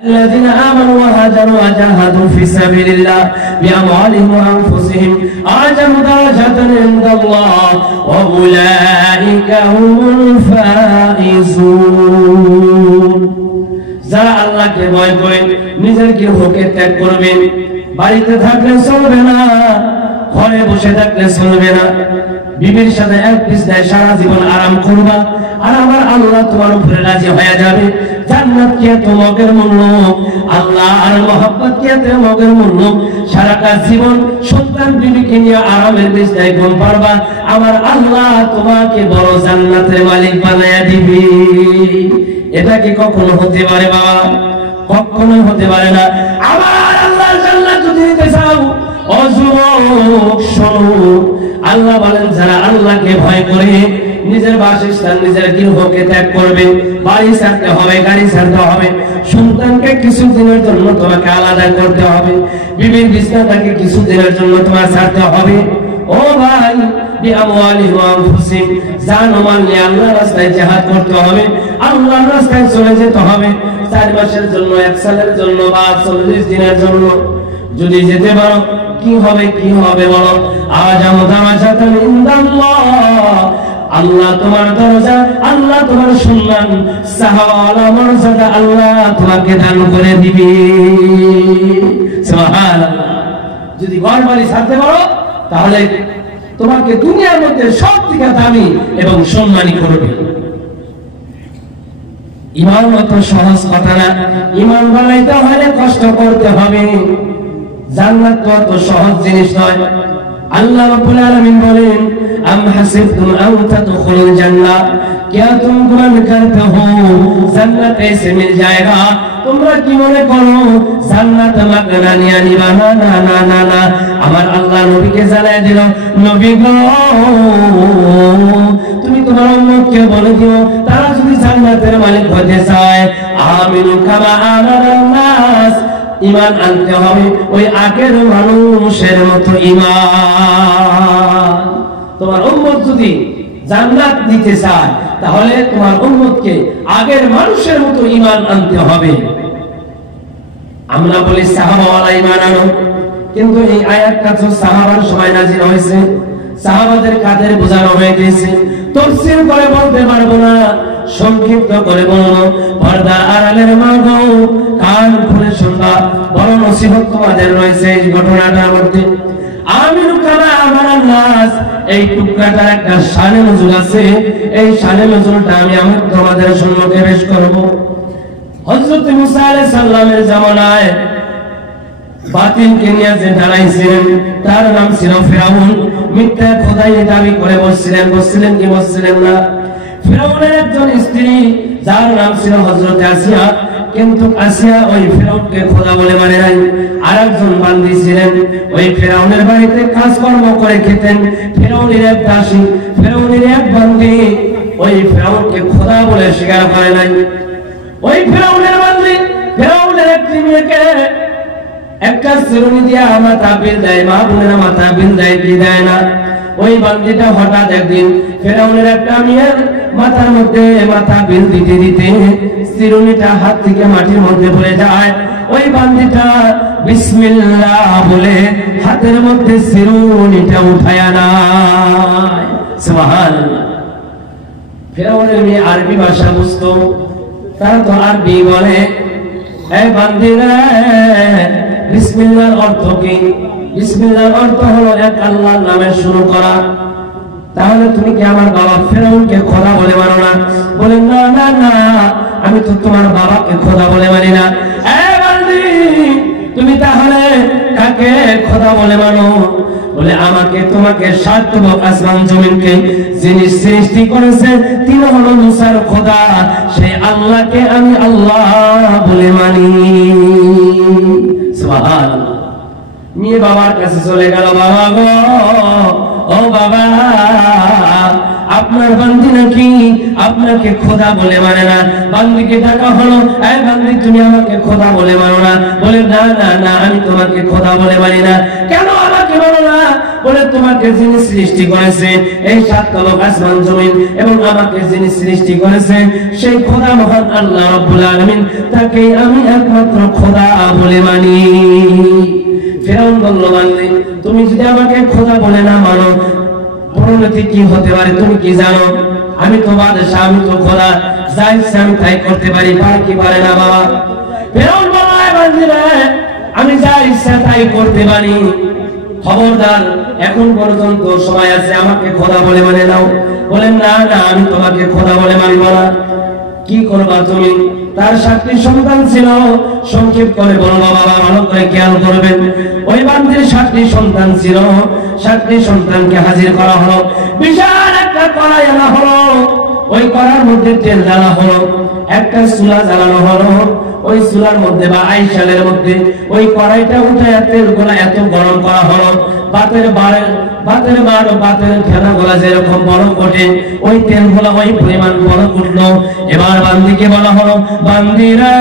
الذين آمنوا وهاجروا وجاهدوا في سبيل الله بأموالهم وأنفسهم أعظم درجة عند الله وأولئك هم الفائزون যারা আল্লাহকে ভয় করে নিজের গৃহকে ত্যাগ করবেন, বাড়িতে থাকলে চলবে না, ঘরে বসে থাকলে চলবে না, বিবির সাথে এক বিছানায় সারা জীবন আরাম করবা, আর আমার আল্লাহ তোমার উপরে রাজি হয়ে যাবে। জান্নাত কি এত মগের মূল্য, আল্লাহ আর মহব্বত কি এত মগের মূল্য। সারাটা জীবন সন্তান বিবিকে নিয়ে আরামের বিছানায় ঘুম পারবা, আমার আল্লাহ তোমাকে বড় জান্নাতের মালিক বানায়া দিবে। এটা কি কখনো হতে পারে বাবা? কখনো হতে পারে না। আমার আল্লাহর জান্নাত যদি নিতে চাও, ও যুবক শোনো, আল্লাহ বলেন যারা আল্লাহকে ভয় করে নিজের বাসস্থান নিজের গৃহকে ত্যাগ করবে, বাড়ি ছাড়তে হবে, গাড়ি ছাড়তে হবে, সন্তানকে কিছুদিনের জন্য তোমাকে আলাদা করতে হবে, বিবির বিছানাটাকে কিছুদিনের জন্য তোমার ছাড়তে হবে। ও ভাই, বিআমওয়ালিহিম ওয়া আনফুসিহিম, জান ও মাল নিয়ে আল্লাহর রাস্তায় জিহাদ করতে হবে, আল্লাহর রাস্তায় চলে যেতে হবে। 4 মাসের জন্য, 1 সালের জন্য বা 40 দিনের জন্য যদি যেতে পারো, কি হবে কি হবে বলো? আযাম দারাজাতান ইনদাল্লাহ, আল্লাহ তোমার দরজা, আল্লাহ তোমার সম্মান, সাহাবাওয়ালা মর্যাদা আল্লাহ তোমাকে দান করে দিবে। সুবহানাল্লাহ। যদি ঘর বাড়ি ছাড়তে পারো, তাহলে তোমাকে দুনিয়ার মধ্যে সব থেকে দামি এবং সম্মানী করবে। ঈমান অত সহজ কথা না, ঈমান বানাইতে হলে কষ্ট করতে হবে। জান্নাত তো অত সহজ জিনিস নয়। আল্লাহ রাব্বুল আলামিন বলেন, আম হাসিবতুম আন তাদখুলুল জান্নাহ, क्या तुम गुमान करते हो জান্নাত এসে মিল जाएगा? তোমরা কি মনে করো জান্নাত মাগনা নিয়ে নিবা? না না না না না, আমার আল্লাহ নবীকে জানায় দিল, নবী গো তুমি তোমার উম্মতকে বলে দিও, তারা যদি জান্নাতের মালিক হতে চায়, আমিনু কামা আমানান নাস, ঈমান আনতে হবে ওই আগের মানুষের মতো ঈমান। তোমার উম্মত যদি জান্নাত নিতে চায়, তাহলে তোমার উম্মতকে আগের মানুষের মতো ঈমান আনতে হবে। আমরা বলি সাহাবাওয়ালা ঈমান আনো, কিন্তু এই আয়াতটা তো সাহাবার সময় নাযিল হয়েছে, সাহাবাদের কাদের বোঝানো হয়ে গেছে, তাফসীর করে বলতে পারবো না, সংক্ষিপ্ত করে বলবো। পর্দা আড়ালের মা গো, কান খুলে শুনবা, বড় নসিহত তোমাদের রয়েছে এই ঘটনাটার মধ্যে। আমিনু কামা আমানান নাস, এই টুকরাটার একটা শানে নজুল আছে, এই শানে নজুলটা আমি তোমাদের সম্মুখে পেশ করব। হযরত মুসা আলাইহিস সালামের জামানায় বাতিলকে নিয়ে যে দাঁড়াইছিলেন, তার নাম ছিল ফিরাউন। মিথ্যা খোদাই দাবি করে বসছিলেন কি বসছিলেন না? ফিরাউনের একজন স্ত্রী যার নাম ছিল হযরত আসিয়া, কিন্তু আসিয়া ওই ফিরাউনকে খোদা বলে মানে নাই। আরেকজন বান্দী ছিলেন, ওই ফিরাউনের বাড়িতে কাজকর্ম করে খেতেন, ফিরাউনের এক দাসী, ফিরাউনের এক বান্দী, ওই ফিরাউনকে খোদা বলে স্বীকার করে নাই। ওই ফিরাউনের বান্দী ফিরাউনের একটি মেয়েকে একটা চিরুনি দিয়ে মাথা বিল দেয়, মা বোনেরা মাথা বিল দেয় কি দেয় না? ওই বান্দীটা হঠাৎ একদিন ফিরাউনের একটা মেয়ের মাথার মধ্যে মাথা বিল দিতে দিতে চিরুনিটা হাত থেকে মাটির মধ্যে পড়ে যায়। ওই বান্দীটা বিসমিল্লাহ বলে হাতের মধ্যে চিরুনিটা উঠায়া নেয়। সুবহানাল্লাহ। ফিরাউনের মেয়ে আরবি ভাষা বুঝতো, তারা তো আরবি বলে, এই বান্দীরা বিসমিল্লাহর অর্থ কি? বিসমিল্লাহর অর্থ হলো এক আল্লাহর নামে শুরু করা। তাহলে তুমি কি আমার বাবা ফিরাউনকে খোদা বলে মানো না? বলে না না না, আমি তো তোমার বাবাকে খোদা বলে মানি না। এই বান্দী, তুমি তাহলে কাকে খোদা বলে মানো? বলে আমাকে তোমাকে সাতবক আসমান জমিনকে যিনি সৃষ্টি করেছে তিনি হলো মুসার খোদা, সেই আল্লাহকে আমি আল্লাহ বলে মানি। সুবহানাল্লাহ। মেয়ে বাবার কাছে চলে গেল, বাবা গো, ও বাবা, আপনার বান্দি নাকি আপনাকে খোদা বলে মানে না? বান্দিকে ডাকা হলো, এই বান্দি তুমি আমাকে খোদা বলে মানো না? বলে না না না, আমি তোমাকে খোদা বলে মানি না। কেন আমাকে মানো না? বলে তোমাকে যিনি সৃষ্টি করেছে এই সাত তলক আসমান জমিন এবং আমাকে যিনি সৃষ্টি করেছে সেই খোদা মহান আল্লাহ রাব্বুল আলামিন, তাকে আমি একমাত্র খোদা বলে মানি। ফিরআউন বলল, মানলে তুমি যদি আমাকে খোদা বলে না মানো, পরিণতি কি হতে পারে তুমি কি জানো? আমি তো বাদশা, আমি তো খোদা, যা ইচ্ছা আমি তাই করতে পারি, পারে কি পারে না বাবা? ফিরআউন বলল, আমি যা ইচ্ছা তাই করতে পারি, খবরদার এখন পর্যন্ত সময় আছে, আমাকে খোদা বলে মানে নাও। বলেন, না না, আমি তোমাকে খোদা বলে মানব না। কি করবা তুমি? তার 7টি সন্তান ছিল। সংক্ষেপ করে বলবো বাবা, ভালো করে খেয়াল করবেন। ওই বান্দির 7টি সন্তান ছিল। 7টি সন্তানকে হাজির করা হলো, বিশাল একটা কড়াই আনা হলো, ওই কড়ার মধ্যে তেল ঢালা হলো, একটা চুলা জ্বালানো হলো, ওই চুলার মধ্যে বা আইসালের মধ্যে ওই কড়াইটা উঠে তেলগুলো এত গরম করা হলো, বাতের ঠেলা গুলা যেরকম বড় ওঠে ওই তেলগুলো ওই পরিমাণ বড় উঠলো। এবার বান্দিকে বলা হলো, বান্দিরা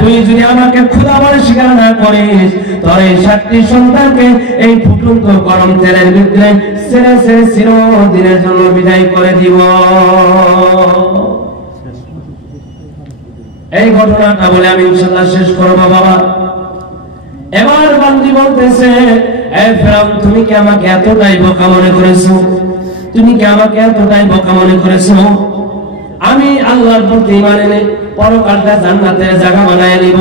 তুই যদি আমাকে খোদা বলে স্বীকার না করিস, তোর এই 7টি সন্তানকে এই ফুটন্ত গরম তেলের ভিতরে ছেড়ে ছেড়ে চিরদিনের জন্য বিদায় করে দিব। এই ঘটনাটা বলে আমি ইনশাআল্লাহ শেষ করবো বাবা। এবার বান্দি বলতেছে, এই ফিরআউন, তুমি কি আমাকে এতটাই বোকা মনে করেছো? তুমি কি আমাকে এতটাই বোকা মনে করেছো? আমি আল্লাহর প্রতি ঈমান এনে পরকালটা জান্নাতের জায়গা বানায় নিব,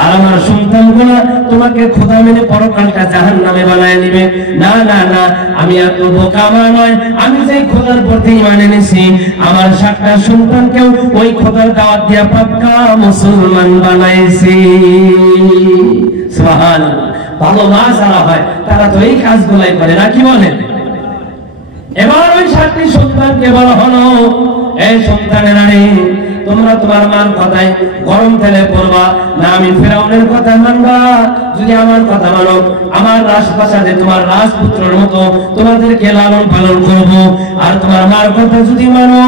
আর আমার সন্তানগুলো তোমাকে খোদা মেনে পরকালটা জাহান্নামে বানায় নিবে। না না না, আমি এত বোকা নয়। আমি যে খোদার প্রতি ঈমান এনেছি, আমার 7টা সন্তানকেও ওই খোদার দাওয়াত দিয়া পাক্কা মুসলমান বানাইছি। সুবহানাল্লাহ। ভালো মা যারা হয় তারা তো এই কাজগুলাই করে না, কি বলেন? এবার ওই 7টি সন্তানকে বলা হলো, এই সন্তানেরা রে, তোমরা তোমার মার কথায় গরম তেলে পড়বা না, আমি ফিরআউনের কথা মানবা? যদি আমার কথা মানো, আমার রাজপ্রাসাদে তোমার রাজপুত্রের মতো তোমাদেরকে লালন পালন করব। আর তোমার মার কথা যদি মানো,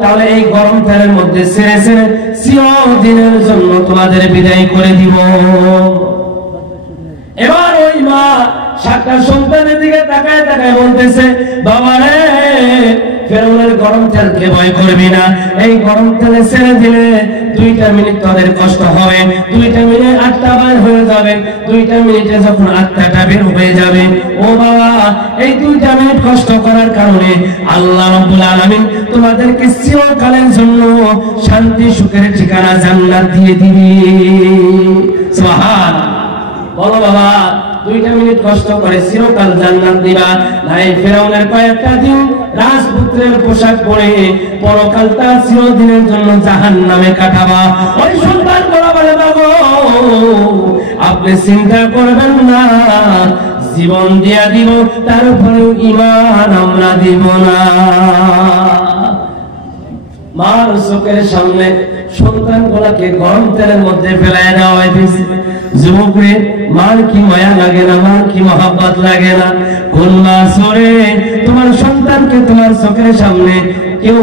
তাহলে এই গরম তেলের মধ্যে ছেড়ে ছেড়ে চিরদিনের জন্য তোমাদের বিদায় করে দিব। এবার ওই মা 7টা সন্তানের দিকে তাকায় তাকায় বলতেছে, বাবা রে, ফিরআউনের গরম তেলকে ভয় করবি না। এই গরম তেলে ছেড়ে দিলে 2টা মিনিট তাদের কষ্ট হবে, 2টা মিনিট আত্মা বের হয়ে যাবে, 2টা মিনিটে যখন আত্মাটা বের হয়ে যাবে, ও বাবা, এই 2টা মিনিট কষ্ট করার কারণে আল্লাহ রাব্বুল আলামিন তোমাদেরকে চিরকালের জন্য শান্তি সুখের ঠিকানা জান্নাত দিয়ে দিবে। সুবহানাল্লাহ। বলো বাবা, 2টা মিনিট কষ্ট করে চিরকাল জান্নাত দিবা। নাই ফিরআউনের কয়েকটা দিন রাজপুত্রের পোশাক পরে পরকালটা চিরদিনের জন্য জাহান্নামে কাটাবা। ওই সন্তান বলে, বাবা আপনি চিন্তা করবেন না, জীবন দিয়া দিব, তার উপরেও ঈমান আমরা দিব না। মার চোখের সামনে সন্তানগুলোকে গরম তেলের মধ্যে ফেলায় দেওয়া হয়েছে। যুবকরে, মার কি মায়া লাগে না? মার কি মহব্বত লাগে না? কোন মা সরে তোমার সন্তানকে তোমার চোখের সামনে কেউ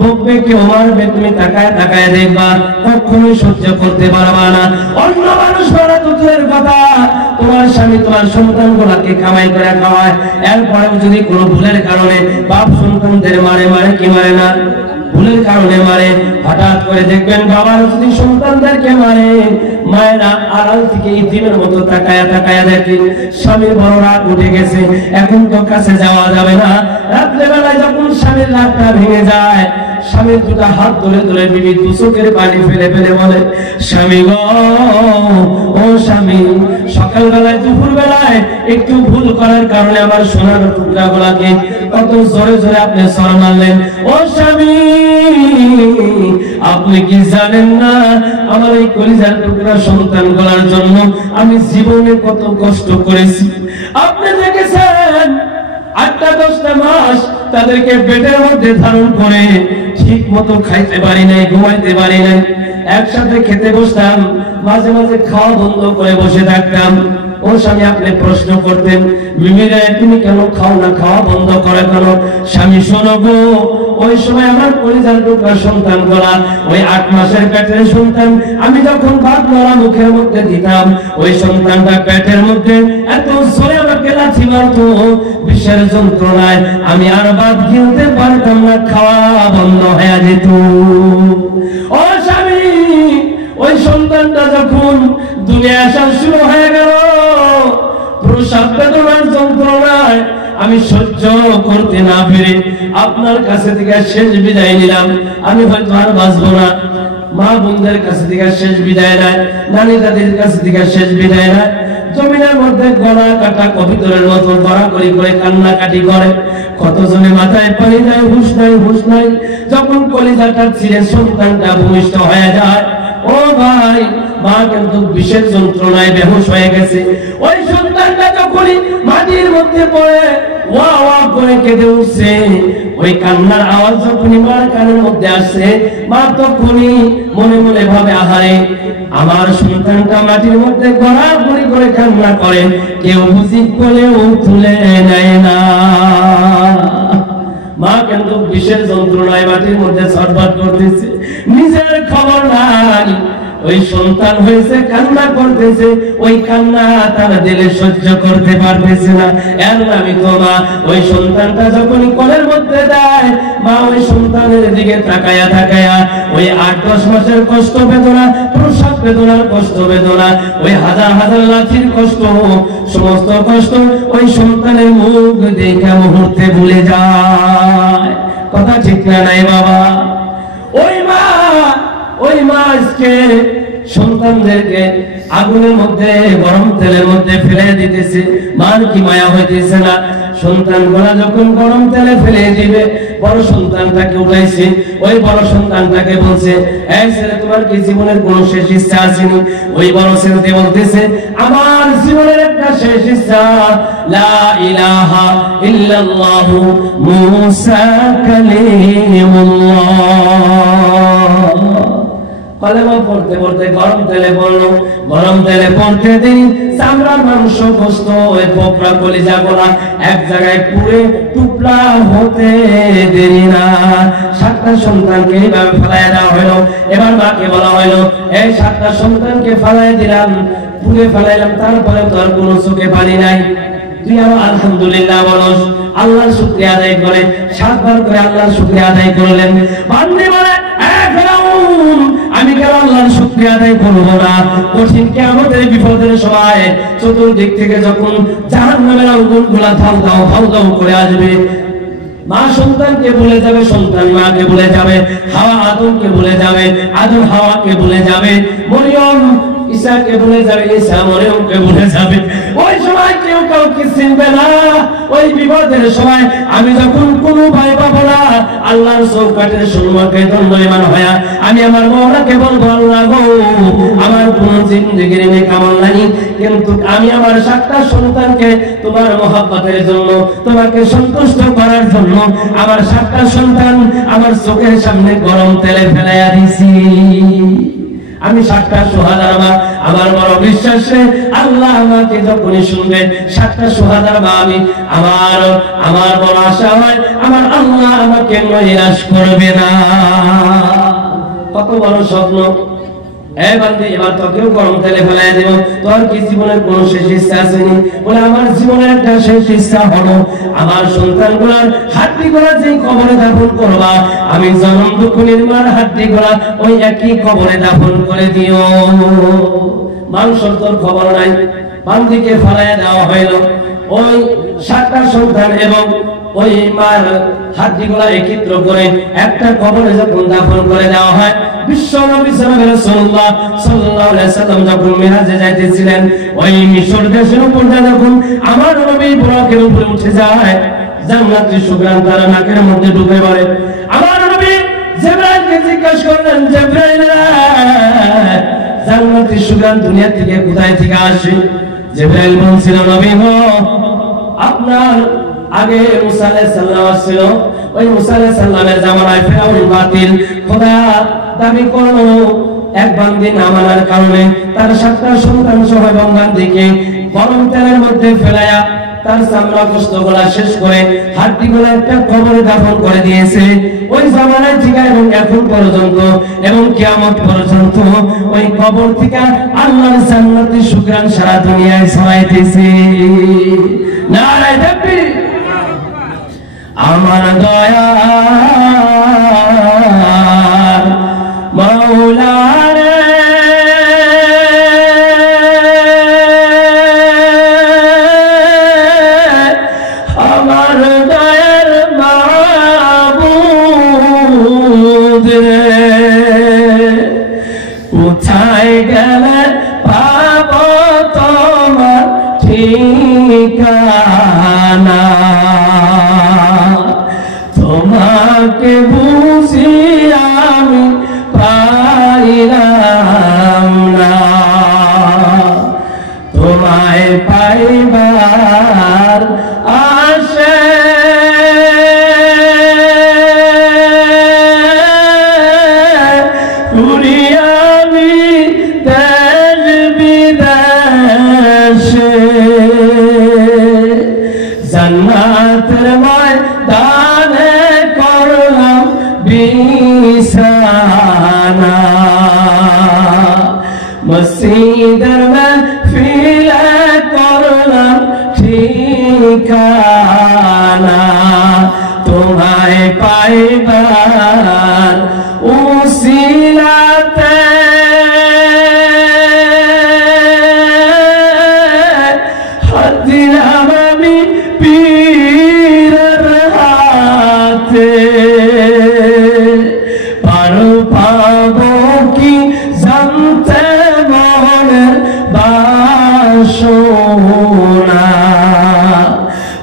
বকবে, কেউ মারবে, তুমি তাকায় তাকায় দেখবা, কখনোই সহ্য করতে পারবা না। অন্য মানুষ মারা তো দূরের কথা, তোমার স্বামী তোমার সন্তানগুলোকে কামাই করে খাওয়ায়, এরপরেও যদি কোনো ভুলের কারণে বাপ সন্তানদের মারে কি মারে না? ভুলের কারণে মারে। হঠাৎ করে দেখবেন বাবার যদি সন্তানদেরকে মারে, মায়েরা আড়াল থেকে ইতিমের মতো তাকায়া তাকায়া দেখে স্বামীর বড় রাগ উঠে গেছে, এখন তো কাছে যাওয়া যাবে না। রাত্রে বেলায় যখন স্বামীর রাগটা ভেঙে যায়, স্বামীর 2টা হাত ধরে ধরে বিবি 2 চোখের পানি ফেলে ফেলে বলে, স্বামী গো, ও স্বামী, সকাল বেলায় দুপুর বেলায় একটু ভুল করার কারণে আমার সোনার টুকরা গুলাকে কত জোরে জোরে আপনি সর মারলেন। ও স্বামী, আপনি কি জানেন না আমার এই কলিজার টুকরা সন্তান গুলার জন্য আমি জীবনে কত কষ্ট করেছি? আপনি দেখেছেন 8-10টা মাস তাদেরকে পেটের মধ্যে ধারণ করে ঠিক মতো খাইতে পারি নাই, ঘুমাইতে পারি নাই। একসাথে খেতে বসতাম, মাঝে মাঝে খাওয়া বন্ধ করে বসে থাকতাম। ও ও স্বামী আপনি প্রশ্ন করতেন মিমিরে তুমি কেন খাও না, খাওয়া বন্ধ করে কেন? স্বামী শোনো গো, ওই সময় আমার কলিজার টুকরা সন্তান গুলা, ওই 8 মাসের পেটের সন্তান, আমি যখন ভাত গলা মুখের মধ্যে দিতাম, ওই সন্তানটা পেটের মধ্যে এত জোরে আমাকে লাথি মারতো, বিষের যন্ত্রণায় আমি আর ভাত গিলতে পারতাম না, খাওয়া বন্ধ হয়ে যেত। ও স্বামী, ওই সন্তানটা যখন দুনিয়া আসা শুরু হয়ে গেল, প্রসব বেদনার যন্ত্রণায় আমি সহ্য করতে না পেরে আপনার কাছে থেকে শেষ বিদায় নিলাম। আমি হয়তো আর বাঁচবো না। মা বোনদের কাছে থেকে শেষ বিদায় নাই, নানি দাদির কাছে থেকে শেষ বিদায় নাই। জমিনের মধ্যে গলা কাটা কবিতরের মতো গড়াগড়ি করে কান্নাকাটি করে। কতজনে মাথায় পানি নাই, হুঁশ নাই, হুঁশ নাই। যখন কলিজাটা ছিঁড়ে সন্তানটা ভূমিষ্ঠ হয়ে যায়, ও ভাই, মা কিন্তু বিশেষ যন্ত্রণায় বেহুশ হয়ে গেছে। ওই সন্তানটা যখনই মাটির মধ্যে পড়ে ওয়া ওয়া করে কেঁদে উঠছে, ওই কান্নার আওয়াজ যখনই মার কানের মধ্যে আসছে, মা তখনই মনে মনে ভাবে আহারে আমার সন্তানটা মাটির মধ্যে গড়াগড়ি করে কান্না করে, কেউ বুঝি কোলেও তুলে নেয় না। মা কিন্তু বিশেষ যন্ত্রণায় মাটির মধ্যে ছটফট করতেছে, নিজের খবর নাই। ওই সন্তান হয়েছে, কান্না করতেছে, ওই কান্না তার দিলে সহ্য করতে পারতেছে না। এর নামই তো মা। ওই সন্তানটা যখনই কোলের মধ্যে দেয়, মা ওই সন্তানের দিকে তাকায়া তাকায়া ওই 8-10 মাসের কষ্ট বেদনা, প্রসব বেদনার কষ্ট বেদনা, ওই হাজার হাজার লাঠির কষ্ট, সমস্ত কষ্ট ওই সন্তানের মুখ দেখে মুহূর্তে ভুলে যায়। কথা ঠিক না নাই বাবা? ওই মা আজকে সন্তানদেরকে আগুনের মধ্যে, গরম তেলের মধ্যে ফেলে দিতেছে। মার কি মায়া হইতেছে না? সন্তান গুলা যখন গরম তেলে ফেলে দিবে, বড় সন্তানটাকে উঠাইছে, ওই বড় সন্তানটাকে বলছে, এই ছেলে তোমার কি জীবনের কোন শেষ ইচ্ছা আসেনি? ওই বড় ছেলেতে বলতেছে, আমার জীবনের একটা শেষ ইচ্ছা, লা ইলাহা ইল্লাল্লাহু মুসা কালিমুল্লাহ। কলেমা পড়তে পড়তে গরম তেলে পড়লো, গরম তেলে পড়তে দিন চামড়া, মাংস, গোশত, ওই পোকরা কলিজা গোলা এক জায়গায় পুড়ে টুকরা হতে দেরি না। 7টা সন্তানকে এইভাবে ফেলাইয়া দেওয়া হইলো। এবার মাকে বলা হইলো, এই 7টা সন্তানকে ফেলাই দিলাম, পুড়ে ফেলাইলাম, তারপরে তো আর কোনো চোখে পানি নাই, তুই আমার আলহামদুলিল্লাহ বলস। আল্লাহর শুকরিয়া আদায় করে 7 বার করে আল্লাহর শুকরিয়া আদায় করলেন। বান্দি বলে, আমি কেন আল্লাহর শুকরিয়া আদায় করব না? কঠিন কিয়ামতের বিপদের সময় চতুর্দিক থেকে যখন জাহান্নামের আগুনগুলা ধাউ ধাউ ধাউ ধাউ করে আসবে, মা সন্তানকে ভুলে যাবে, সন্তান মাকে ভুলে যাবে, হাওয়া আদমকে ভুলে যাবে, আদম হাওয়াকে ভুলে যাবে, মরিয়ম ঈসাকে ভুলে যাবে, ঈসা মরিয়মকে ভুলে যাবে। ওই সময় কেউ কাউকে চিনবে না। ওই বিপদের সময় আমি যখন কোনো ভাই বাবারা আল্লাহর চৌকাঠের সম্মুখে দণ্ডায়মান হয়া আমি আমার মওলাকে বলবো, আল্লাহ গো, আমার কোন জিন্দেগির নেকামল নাই, কিন্তু আমি আমার 7টা সন্তানকে তোমার মহব্বতের জন্য, তোমাকে সন্তুষ্ট করার জন্য আমার 7টা সন্তান আমার চোখের সামনে গরম তেলে ফেলাইয়া দিছি। আমি 7টা সুহাদার মা। আমার বড় বিশ্বাসে আল্লাহ আমাকে যখনই শুনবে 7টা সুহাদার মা আমি, আমার বড় আশা হয় আমার আল্লাহ আমাকে নিরাশ করবে না। কত বড় স্বপ্ন! এই বান্দি, এবার তোকেও গরম তেলে ফেলাই দেব, তোর কি জীবনের কোন শেষ ইচ্ছা আসেনি? বলে, আমার জীবনের একটা শেষ ইচ্ছা হলো আমার সন্তানগুলার হাড্ডিগুলা যে কবরে দাফন করবা, আমি জনম দুঃখিনীর মার হাড্ডিগুলা ওই একই কবরে দাফন করে দিও। মানুষের তোর খবর নাই। বান্দিকে ফেলাই দেওয়া হইল। ওই 7টা সন্তান এবং ওই মার হাড্ডিগুলা একত্র করে একটা কবরে যখন দাফন করে দেওয়া হয়, বিশ্ব নবী রাসূলুল্লাহ সাল্লাল্লাহু আলাইহি সাল্লাম যখন মিরাজে যাইতেছিলেন, ওই মিশর দেশের উপর যখন আমার নবী বুরাকের উপরে উঠে যায়, জান্নাতের সুগন্ধ তার নাকের মধ্যে ঢুকে পড়ে। আমার নবী জিবরাইলকে জিজ্ঞাসা করলেন, জিবরাইল, জান্নাতের সুগন্ধ দুনিয়া থেকে কোথায় থেকে আসে? জিবরাইল বলছিল, নবী গো, আপনার আগে মুসা আলাইহিস সালাম ছিল, ওই মুসা আলাইহিস সালামের জামানায় ফিরআউন বাতিল খোদা দাবি করলো, এক বান্দি না মানার কারণে তার 7টা সন্তান সহ এবং বান্দিকে গরম তেলের মধ্যে ফেলায়া তার চামড়া গোশতগুলা শেষ করে হাড্ডিগুলা একটা কবরে দাফন করে দিয়েছে। ওই জামানায় থেকে এবং এখন পর্যন্ত এবং কিয়ামত পর্যন্ত ওই কবর থেকে আল্লাহর জান্নাতি শুকরান সারা দুনিয়ায় ছড়াইতেছে। নারায়ে তাকবীর। আমার দয়ার মাওলা রে, আমার দয়ার মাবুদ রে, কোথায় গেলে পাব তোমার ঠিকানা, তোমাকে বুঝি আমি পাইলাম না, তোমায় পাইবার আশে ঘুরি আমি দেশ বিদেশে, জান্নাতের ময়দানে করলাম বিছানা, মসজিদের মাহফিলে করলাম ঠিকানা, তোমায় পাইবার উসিলাতে হাত দিলাম আমি পীরের হাতে, পারো পাবো কি জানতে মনের বাসনা,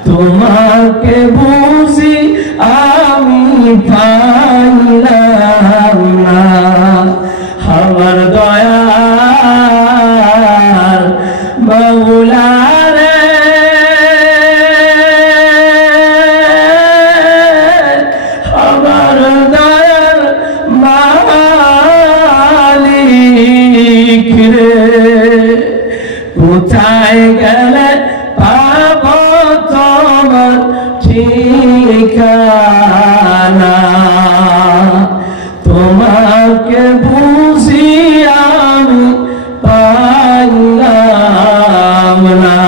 তোমাকে বুঝি আমি পাইলাম না, আমার দয়ার মাওলা রে, আমার দয়ার মালিক রে, কোথায় গেলে পাব তোমার ঠিকানা, তোমাকে বুঝি আমি পাইলাম না,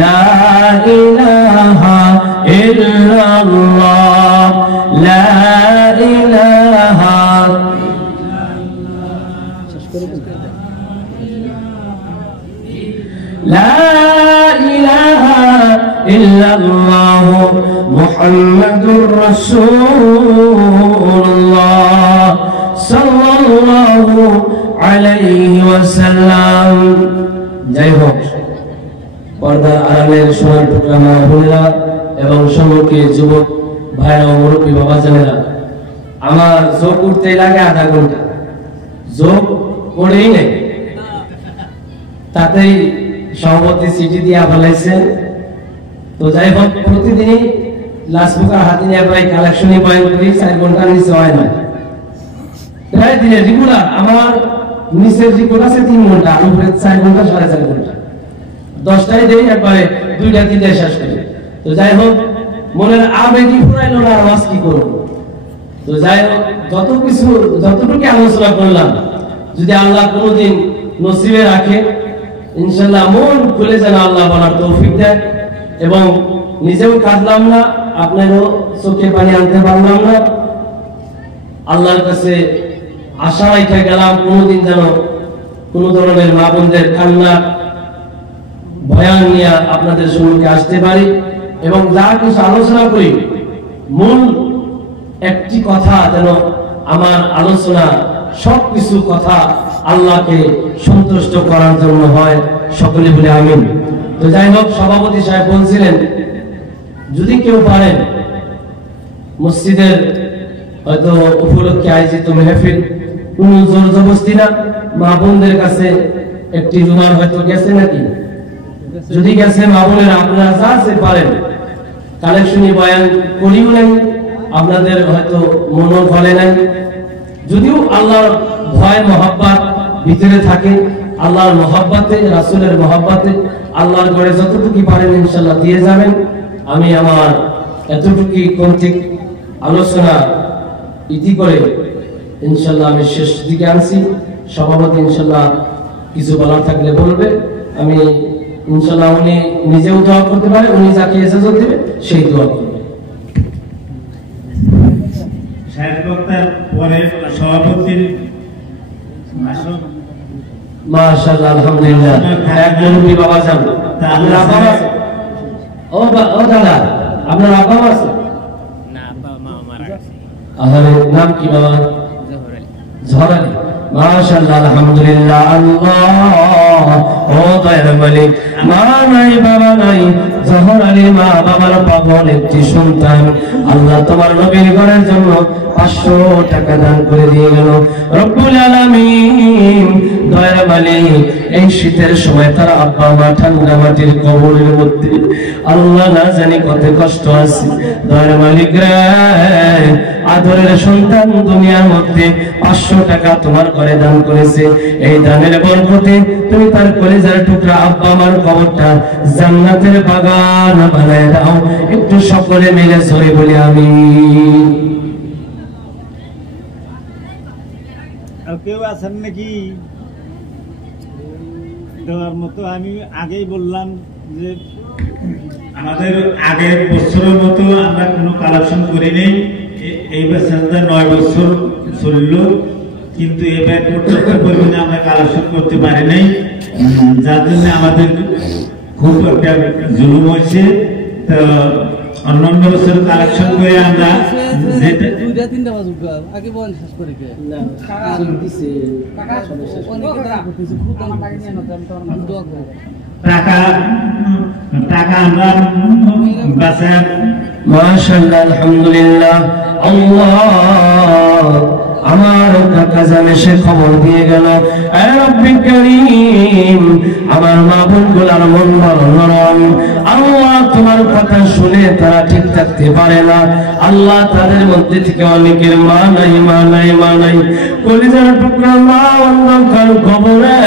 লা ইলাহা ইল্লাল্লাহ, লা ইলাহা লা ইলাহা ইল্লাল্লাহ মুহাম্মাদুর রাসূলুল্লাহ সাল্লাল্লাহু আলাইহি ওয়াসাল্লাম। যাই হোক, পর্দার আড়ালের সোনার টুকরা মা বোনেরা এবং সমগ্র যুবক ভাইরা ও মুরব্বী বাবা জানেরা, আমার যোগ করতে লাগে আধা ঘন্টা, যোগ করেই নেই, তাতেই সভাপতি চিঠি দিয়া ফেলাইছেন। তো যাই হোক, প্রতিদিনই লাসপুকার হাতে নিয়ে প্রায় কালেকশনই পয়েন্ট করি, 4 ঘন্টার নিচে হয় না, প্রায় দিনে রেগুলার। আমার নিচের রেকর্ড আছে 3 ঘন্টা, আর উপরে 4 ঘন্টা 4.5 ঘন্টা, 10টায় দেই, একবারে 2টা 3টায় শেষ করি। তো যাই হোক, মনের আবেগই ফুরাইল না, আওয়াজ কি করব। তো যাই হোক, যতটুকু আলোচনা করলাম, যদি আল্লাহ কোনোদিন নসিবে রাখে, ইনশাআল্লাহ মন খুলে যেন আল্লাহ বলার তৌফিক দেয়, এবং নিজেও কাঁদলাম না, আপনারও চোখে পানি আনতে পারলাম না। আল্লাহর কাছে আশা রেখে গেলাম কোনোদিন যেন কোনো ধরনের মা বোনদের কান্না ভয়ান নিয়ে আপনাদের সম্মুখে আসতে পারি, এবং যা কিছু আলোচনা করি মূল একটি কথা যেন আমার আলোচনা সবকিছু কথা আল্লাহকে সন্তুষ্ট করার জন্য হয়, সকলে বলে আমিন। তো যাই হোক, সভাপতি সাহেব বলছিলেন যদি কেউ পারেন মসজিদের হয়তো উপলক্ষে আয়োজিত মেহফিল, কোন জোর জবরদস্তি না, মা বোনদের কাছে একটি রুমাল হয়তো গেছে নাকি, যদি গেছে মা বোনেরা আপনারা যা পারেন কালেকশনই বয়ান করিও নাই, আপনাদের হয়তো মনও ফলে নাই, যদিও আল্লাহর ভয় মহব্বত ভিতরে থাকে, আল্লাহর মহব্বতে, রাসূলের মহব্বতে আল্লাহর ঘরে যতটুকু পারেন ইনশাআল্লাহ দিয়ে যাবেন। আমি আমার এতটুকু কর্তৃক আলোচনা ইতি করে ইনশাআল্লাহ আমি শেষ দিকে আনছি। সভাপতি ইনশাআল্লাহ কিছু বলার থাকলে বলবে। আমি ইনশাআল্লাহ উনি নিজেও দোয়া করতে পারে, উনি যাকে ইজাজত দেবে সেই দোয়া করবে। শেষ বক্তার পরে সভাপতির ভাষণ। মাশাআল্লাহ, আলহামদুলিল্লাহ। এক মুরব্বি বাবা যান, আপনার আব্বা আছে? ও দাদা, আপনার আব্বা আছে? না, আব্বা মা মারা গেছে। আরে নাম কি বাবা? জহর আলী। মাশাআল্লাহ, আলহামদুলিল্লাহ। আল্লাহ, ও দয়ার মালিক, মা নাই বাবা নাই, জহর আলী মা বাবার পাগল একটি সন্তান। আল্লাহ তোমার নবীর ঘরের জন্য 500 টাকা দান করে দিয়ে গেল রব্বুল আলামিন। দয়ার মালিক, এই শীতের সময় তার আব্বা মা ঠান্ডা মাটির কবরের মধ্যে, আল্লাহ না জানি কত কষ্ট আছে। দয়ার মালিক রে, আদরের সন্তান দুনিয়ার মধ্যে 500 টাকা তোমার ঘরে দান করেছে। এই দানের বরকতে তুমি তার কলিজার টুকরা আব্বা মার কবরটা জান্নাতের বাগান বানায় দাও। একটু সকলে মিলে জোরে বলি আমিন। আর কেউ আছেন নাকি দেওয়ার মতো? আমি আগেই বললাম যে আমাদের আগের বছরের মতো আমরা কোনো কালেকশন করি নেই। এই বছর 9 বছর চলল, কিন্তু এবার পর্যন্ত পরিমাণে আমরা কালেকশন করতে পারি নাই, যার জন্য আমাদের খুব একটা জুলুম হয়েছে। তো অন্যান্য বছর কালেকশন করে আমরা যেটা টাকা আমরা বাঁচা। মাশাআল্লাহ, আলহামদুলিল্লাহ। আল্লাহ, আমার কাকা জানে সে খবর দিয়ে গেল, এ রব্বিল কারীম, আমার মা বোনগুলার মন বড় নরম। আল্লাহ, তোমার কথা শুনে তারা ঠিক থাকতে পারে না। আল্লাহ, তাদের মধ্যে থেকে অনেকের মা নাই, মা নাই, মা নাই। কলিজার টুকরা মা অন্ধকার কবরে,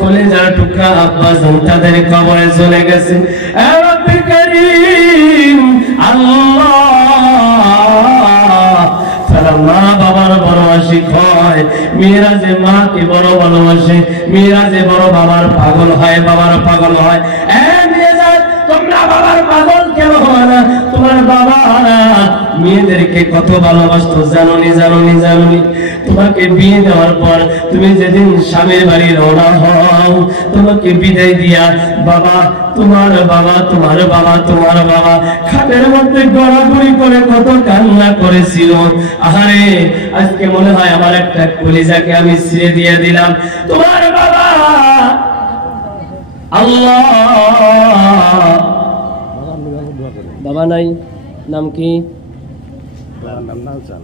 কলিজার টুকরা আব্বা জান তাদের কবরে চলে গেছে। এ রব্বিল কারীম, আল্লাহ, মা বাবার বড় আশিক হয়, মেয়েরা যে মাকে বড় ভালোবাসে, মেয়েরা যে বড় বাবার পাগল হয়, বাবার পাগল হয়। তোমরা বাবার পাগল কেন হয় না? তোমার বাবা মেয়েদেরকে কত ভালোবাসতো জানোনি, জানোনি, জানোনি? তোমাকে বিয়ে দেওয়ার পর তুমি যেদিন স্বামীর বাড়ি রওনা হও, তোমাকে বিদায় দিয়া বাবা, তোমার বাবা, তোমার বাবা, তোমার বাবা খাটের মধ্যে গড়াগড়ি করে কত কান্না করেছিল। আহারে, আজকে মনে হয় আমার একটা কলিজাকে আমি ছিঁড়ে দিয়ে দিলাম। তোমার বাবা, আল্লাহ, বাবা নাই, নাম কি?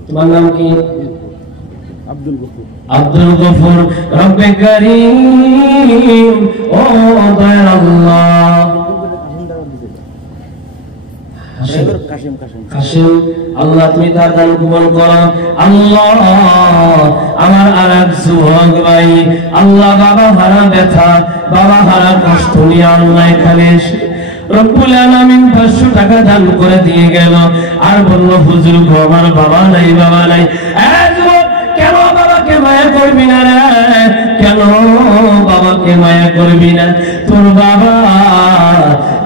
তোমার নাম কি? আব্দুল গফুর। আব্দুল গফুর। রব্বে কারীম, ও দয়াল আল্লাহ, কাশিম, আল্লাহ তুমি তার দান কবুল করো। আল্লাহ, আমার আরেক যুবক ভাই, আল্লাহ বাবা হারা ব্যথা, বাবা হারা কষ্ট নিয়ে আল্লাহ এখানে এসে রব্বুল আলামিন 500 টাকা দান করে দিয়ে গেল। আর বলল, হুজুর গো, আমার বাবা নাই, বাবা নাই। কেন বাবাকে মায়া করবি না রে? কেন বাবাকে মায়া করবি না? তোর বাবা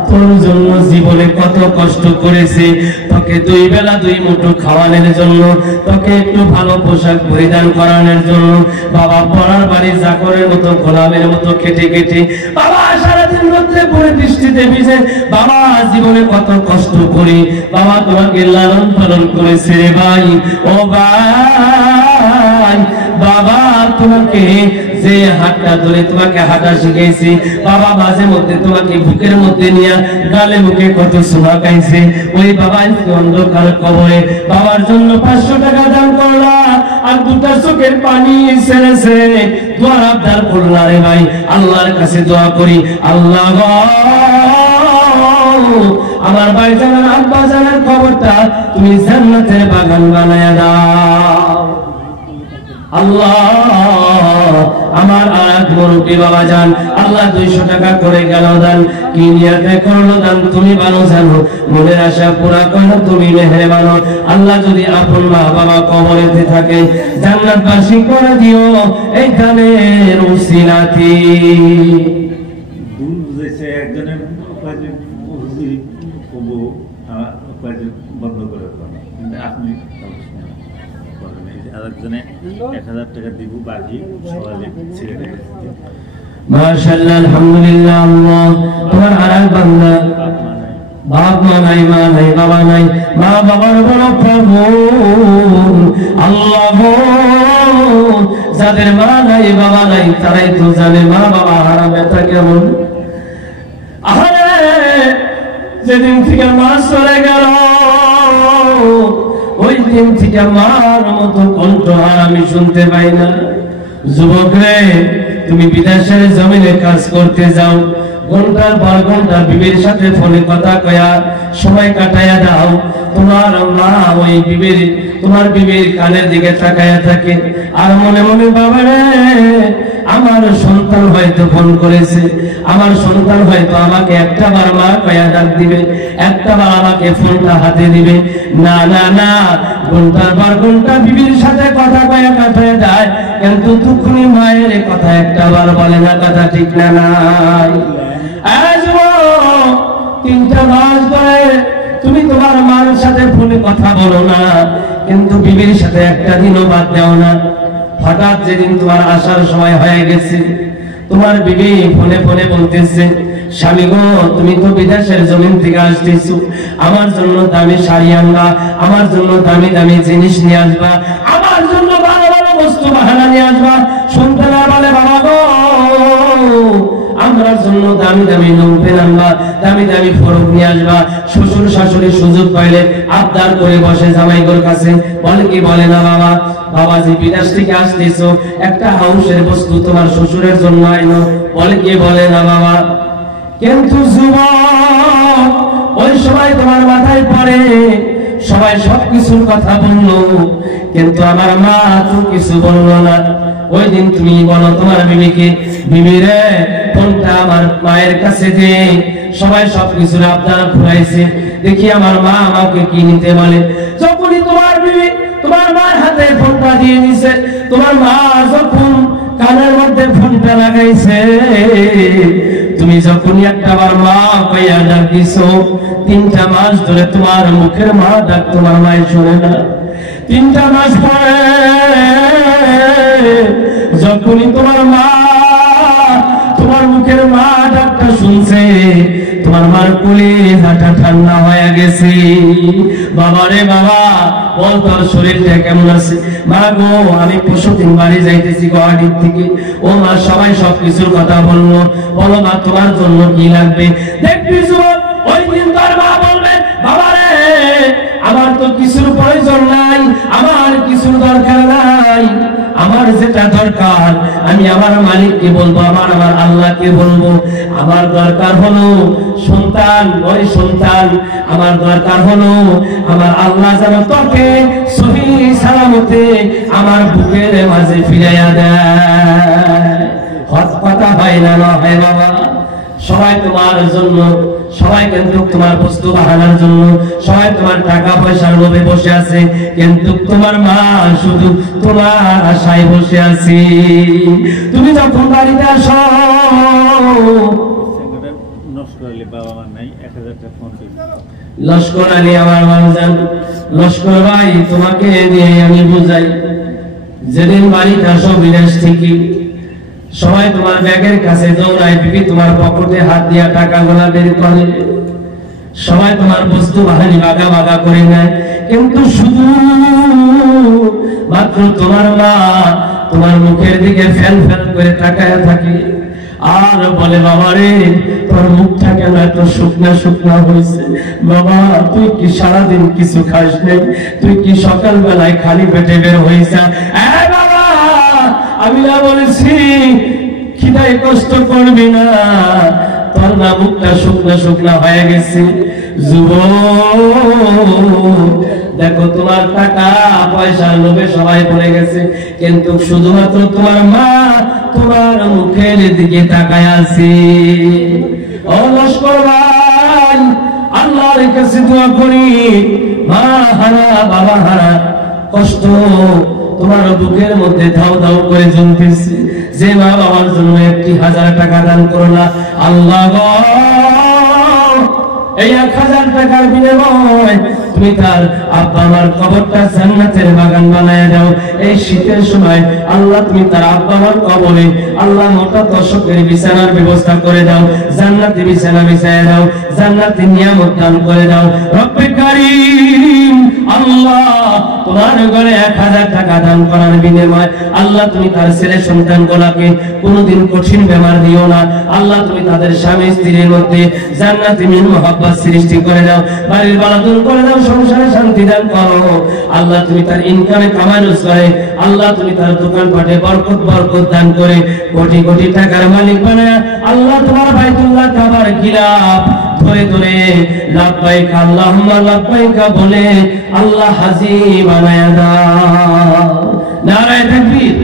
তোর জন্য জীবনে কত কষ্ট করেছে, তোকে 2 বেলা 2 মুঠো খাওয়ানোর জন্য, তোকে একটু ভালো পোশাক পরিধান করানোর জন্য। বাবা পড়ার বাড়ি চাকরের মতো, গোলামের মতো খেটে খেটে বাবা সারাদিন রোদ্রে পড়ে বৃষ্টিতে ভিজে বাবা জীবনে কত কষ্ট করি বাবা তোমাকে লালন পালন করেছে রে ভাই। ও ভাই, বাবা তোমাকে যে হাতটা ধরে তোমাকে হাঁটা শিখেছি, বাবা মাঝে মধ্যে তোমাকে বুকের মধ্যে নিয়ে গালে মুখে কত সোনা খাইছে, ওই বাবা অন্ধকার কবরে বাবার জন্য 500 টাকা দান করলা আর 2টা চোখের পানি ছেড়েছে। দোয়ার আবদার করলা রে ভাই, আল্লাহর কাছে দোয়া করি, আল্লাহ গো, আমার ভাই জানার আব্বা জানার কবরটা তুমি জান্নাতের বাগান বানায়া দাও। আল্লাহ আমার আর এক মুরব্বী বাবা যান, আল্লাহ 200 টাকা করে গেল দান, কি নিয়াতে করলো দান তুমি ভালো জানো, মনের আশা পুরা করো তুমি মেহেরবান। আল্লাহ যদি আপন মা বাবা কবরেতে থাকে জান্নাতবাসী করে দিও এই দানের উসিলাতে। ভুল বুঝেছে একজনের উপায় হুজুরি কবু উপায় বন্ধ করে দেন, কিন্তু আপনি আরেকজনে 1000 টাকা দিব, বাকি সবাই ছেড়ে দেবে। মাশাআল্লাহ, আলহামদুলিল্লাহ। আল্লাহ তোমার আরেক বান্দা বাপ মা নাই, মা নাই, বাবা নাই, মা বাবার বড় প্রভু আল্লাহ গো, যাদের মা নাই বাবা নাই তারাই তো জানে মা বাবা হারা ব্যথা কেমন। আরে যেদিন থেকে মা চলে গেল ওই দিন থেকে মার মতো কণ্ঠ আর আমি শুনতে পাই না। যুবক রে, তুমি বিদেশের জমিনে কাজ করতে যাও, ঘন্টার পর ঘন্টা বিবির সাথে ফোনে কথা কয়া সময় কাটাইয়া দাও, তোমার মা ওই তোমার বিবির কানের দিকে তাকায়া থাকে আর মনে মনে বাবা রে আমার সন্তান হয়তো ফোন করেছে, আমার সন্তান হয়তো আমাকে একটা বার মা কয়া ডাক দিবে, একটা বার আমাকে ফোনটা হাতে দিবে। না না না, ঘন্টার পর ঘন্টা বিবির সাথে কথা কয়া কাটায় যায়, কিন্তু দুঃখী মায়ের কথা একটা বার বলে না, কথা ঠিক না নাই? আজ 3টা মাস ধরে তুমি তোমার মার সাথে ফোনে কথা বলো না, কিন্তু বিবির সাথে একটা দিনও বাদ দাও না। হঠাৎ যেদিন তোমার আসার সময় হয়ে গেছে, তোমার বিবি ফোনে ফোনে বলতেছে, স্বামী গো তুমি তো বিদেশের জমিন থেকে আসতেছো, আমার জন্য দামি শাড়ি আনবা, আমার জন্য দামি দামি জিনিস নিয়ে আসবা, আমার জন্য ভালো ভালো বস্তু বাহানা নিয়ে আসবা। সন্তান বলে বাবা গো আমার জন্য দামি দামি লুঙ্গি আনবা, দামি দামি ফরক নিয়ে আসবা। শ্বশুর শাশুড়ি সুযোগ পাইলে আবদার করে বসে জামাইগোর কাছে, বলে কি বলে না বাবা, বাবাজি বিদেশ থেকে আসতেছো, একটা হাউসের বস্তু তোমার শ্বশুরের জন্য আইনো, বলে কি বলে না বাবা। কিন্তু যুবক ওই সময় তোমার মাথায় পড়ে সবাই সবকিছুর কথা বললো, কিন্তু আমার মা তো কিছু বললো না। ওই দিন তুমি বলো তোমার বিবিকে, বিবি রে ফোনটা আমার মায়ের কাছে দে, সবাই সবকিছুর আবদার ঘুরাইছে, দেখি আমার মা আমাকে কি নিতে বলে। যখনই তোমার বিবি তোমার মার হাতে ফোনটা দিয়ে দিছে, তোমার মা যখন কানের মধ্যে ফোনটা লাগাইছে, তুমি যখন একটা বার মা কইয়া ডাক দিছো, 3টা মাস ধরে তোমার মুখের মা ডাক তোমার মায়ের শোনে না। 3টা মাস পরে যখনই তোমার মা তোমার মুখের মা ডাকটা শুনছে, তোমার মার কোলে হাঁটা ঠান্ডা হয়ে গেছে। বাবা রে বাবা, বল তোর শরীরটা কেমন আছে? মা গো আমি পরশুদিন বাড়ি যাইতেছি গুয়াহাটির থেকে। ও মা, সবাই সবকিছুর কথা বললো, বলো মা তোমার জন্য কি লাগবে? দেখবি যুবক, ওই দিন তোর মা বলবে বাবা রে আমার তো কিছুর প্রয়োজন নাই, আমার কিছুর দরকার নাই, আমার যেটা দরকার আমি আমার মালিককে বলবো, আমার আল্লাহকে বলবো। আমার দরকার হলো সন্তান, ওই সন্তান আমার দরকার হলো আমার আল্লাহ যেন তোকে সহি সালামতে আমার বুকের মাঝে ফিরাইয়া দেয়। হজ কথা হয় না, না হয় বাবা? সবাই তোমার জন্য, সবাই কিন্তু তোমার বস্তু বাহানার জন্য, সবাই তোমার টাকা পয়সার লোভে বসে আছে, কিন্তু তোমার মা শুধু তোমার আশায় বসে আছে। তুমি যখন বাড়িতে আসো লস্কর আলী আমার মানুষজন, লস্কর ভাই তোমাকে নিয়ে আমি বুঝাই, যেদিন বাড়িতে আসো বিদেশ থেকে সবাই তোমার ব্যাগের কাছে দৌড়ায়, বিবি তোমার পকেটে হাত দিয়া টাকা গোলা বের করে, সবাই তোমার বস্তু বাহানি বাগা বাগা করে নেয়, কিন্তু শুধু মাত্র তোমার মা তোমার মুখের দিকে ফ্যান ফ্যান করে তাকায় থাকে আর বলে বাবা রে তোর মুখটা কেন এত শুকনা শুকনা হয়েছে? বাবা তুই কি সারাদিন কিছু খাস নাই? তুই কি সকাল বেলায় খালি পেটে বের হয়েছে? বাবা আমি না বলেছি খিদায় কষ্ট করবি না, তোর না মুখটা শুকনা শুকনা হয়ে গেছে। যুবক দেখো তোমার টাকা পয়সা লোভে সবাই পড়ে গেছে, কিন্তু শুধুমাত্র তোমার মা তোমার মুখের দিকে তাকায় আছে। ও লস্কর ভাই, আল্লাহর কাছে দোয়া করি, মা হারা বাবা হারা কষ্ট তোমার বুকের মধ্যে ধাও ধাও করে জ্বলতেছে। যে মা বাবার জন্য 1000 টাকা দান করো না, আল্লাহ গো এই 1000 টাকার বিনিময়ে তুমি তার আব্বা আমার কবরটা জান্নাতের বাগান বানায় দাও। এই শীতের সময় আল্লাহ তুমি তার আব্বা আমার কবরে আল্লাহ মোটা দশকের বিছানার ব্যবস্থা করে দাও, জান্নাতি বিছানা বিছায় দাও, জান্নাতি নিয়ামত দান করে দাও। রব্বে কারীম আল্লাহ তোমার ঘরে 1000 টাকা দান করার বিনিময়ে আল্লাহ তুমি তার ছেলে সন্তান গুলাকে কোনোদিন কঠিন বেমার দিও না। আল্লাহ তুমি তাদের স্বামী স্ত্রীর মধ্যে জান্নাতি মিল মুহাব্বত সৃষ্টি করে দাও, বাড়ির বালাদুল করে দাও, সংসারে শান্তি দান করো। আল্লাহ তুমি তার ইনকামে কামাই রোজগারে আল্লাহ তুমি তার দোকানপাটে বরকত বরকত দান করে কোটি কোটি টাকার মালিক বানায় আল্লাহ তোমার বাইতুল্লাহ কাবার গিলাফ ধরে ধরে লাব্বাইক আল্লাহুম্মা লাব্বাইক বলে আল্লাহ হাজী বানায় দাও। নারায়ে তাকবীর।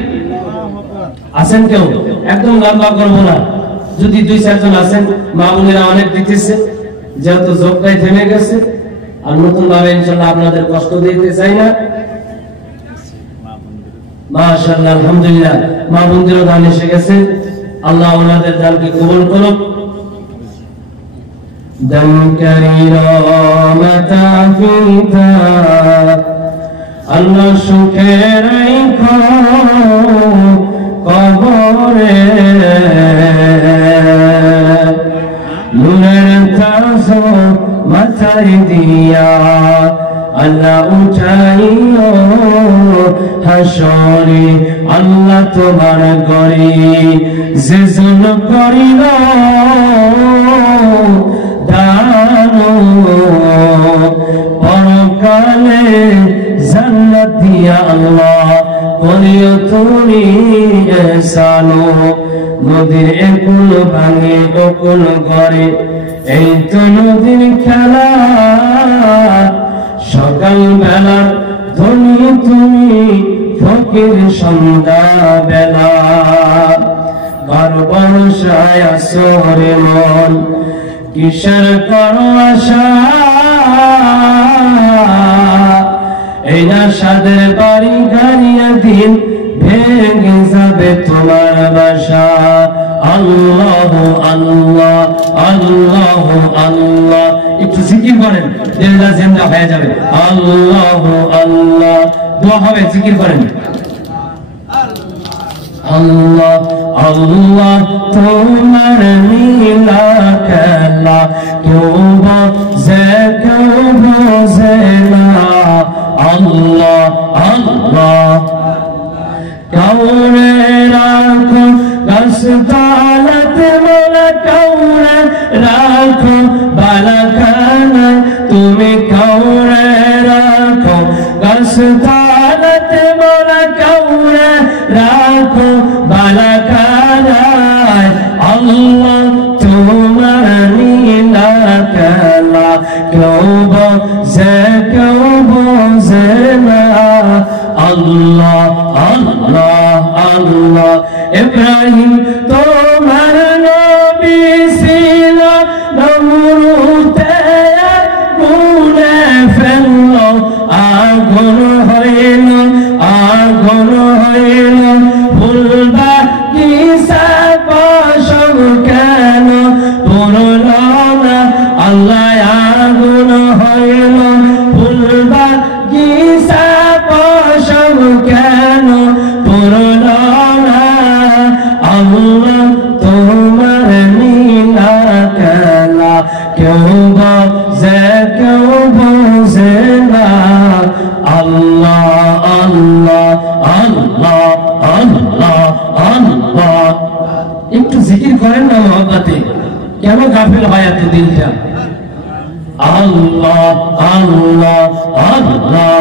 আছেন কেউ? একদম লম্বা করব না, যদি 2-4 জন আছেন, মা বোনেরা অনেক দিতেছে, যেহেতু জবটাই থেমে গেছে, আর নতুন ভাবে ইনশাআল্লাহ আপনাদের কষ্ট দিতে চাই না। মাশাআল্লাহ আলহামদুলিল্লাহ, মা বোনদেরও দান এসে গেছে, আল্লাহ ওনাদের দানকে কবুল করুন। দানকারীরা মাতা পিতা আল্লাহ সুখে রাখো কবরে, নুনের তাজো মাথায় দিয়া আল্লাহ উঠাইও হাসরে, আল্লাহ তোমার গরে যে জন করিল দান পরকালে জান্নাত দিয়া আল্লাহ করিও তুমি এহসানো। নদীর একুল ভাঙে অকুল গড়ে, এই তো নদীর খেলা, সকাল বেলা ধনী তুমি ফকির সন্ধ্যা বেলা, বারো বর্ষায় আসরে মন কিসের করো আশা, এই আশাদের বাড়ি গাড়িয়া দিন ভেঙে যাবে তোমার বাসা। আল্লাহ আল্লাহ আল্লাহ আল্লাহ, একটু জিকির করেন, দিলটা জিন্দা হয়ে যাবে। আল্লাহ আল্লাহ, দোয়া হবে, জিকির করেন। আল্লাহ আল্লাহ তোমার নীলা খেলা কেউ বোঝে কেউ বোঝে না। আল্লাহ আল্লাহ কাউরে রাখো গাছতলাতে মোলা, কাউরে রাখো বালাখানা, তুমি কাউরে রাখো গাছতলাতে মোলা, কাউরে রাখো বালাখানায়। আল্লাহ তোমার নীলা খেলা কেউ বোঝে কেউ বোঝে না। আল্লাহ আল্লাহ আল্লাহ ইব্রাহিম তোমার নবী ছিল, নমরুদে আগুনে ফেলল, আগুন হইল আগুন হইল, ফুলবা কিসা বসব কেন পুরল না, আল্লাহ আগুন হইল ফুলবা কিসা বসব কেন পুরল না। আল্লাহ তোমার নীলা খেলা কেউ বোঝে কেউ বোঝে না। আল্লাহ আল্লাহ আল্লাহ আল্লাহ আল্লাহ, একটু জিকির করেন না মহব্বতে, কেন গাফিল হয় এত দিলটা। আল্লাহ আল্লাহ আল্লাহ,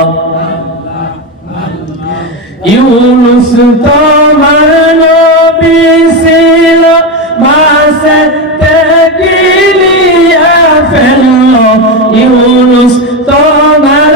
ইউনুস তোমার নবী ছিল, মাছেতে গিলিয়া ফেলল, ইউনুস তোমার